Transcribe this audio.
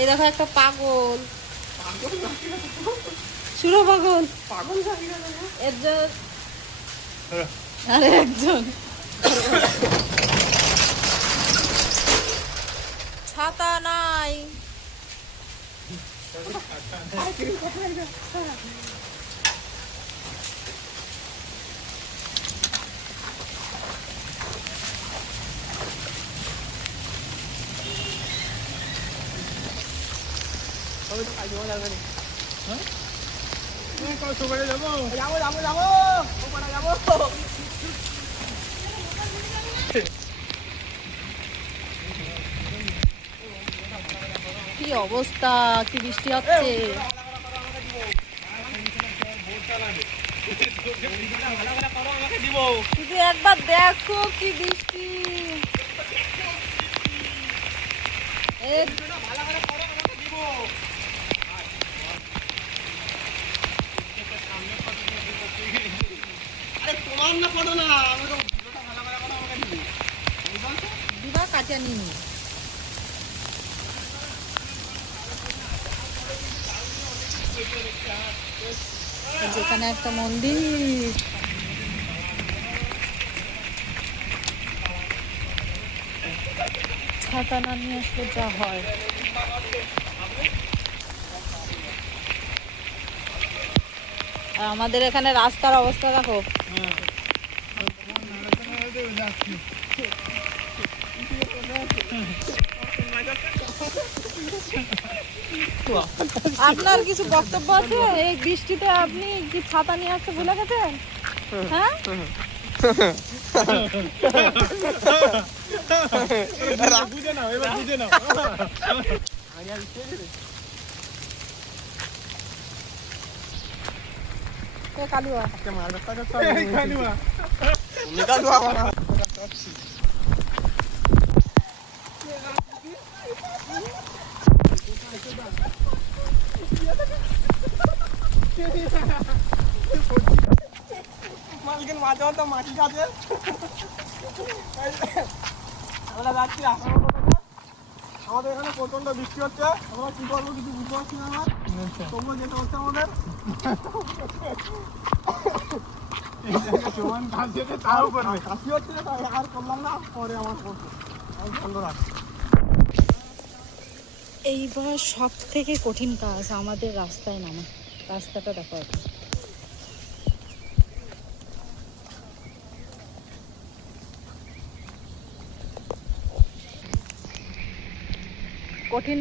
এই দেখো একটা পাগল সুরো পাগল পাগল একজন আরে একজন ছাতা নাই কি অবস্থা, কি বৃষ্টি হচ্ছে। শুধু একবার দেখো কি বৃষ্টি। দিবা কাঁচা নিনি যেখানে একটা মন্দির। ছাতা না নিয়ে আসলে যা হয়। আর আমাদের এখানে রাস্তার অবস্থা দেখো। আপনার কিছু বক্তব্য আছে? এই বৃষ্টিতে আপনি কি ছাতা নিয়ে আসতে ভুলে গেছেন? হ্যাঁ বুঝে নাও, এবার বুঝে নাও। কালুয়া মালিকের মাঝে তো মাটি কাছে আমরা যাচ্ছি। আমাদের এখানে প্রচন্ড বৃষ্টি হচ্ছে, আমরা কি করবো কিছু বুঝতে পারছি না। আমার তবুও যেতে হচ্ছে আমাদের। কাশি হচ্ছে আর করলাম না, পরে আমার এইবার সব থেকে কঠিন কাজ আমাদের রাস্তায় নামা। রাস্তাটা দেখো কঠিন।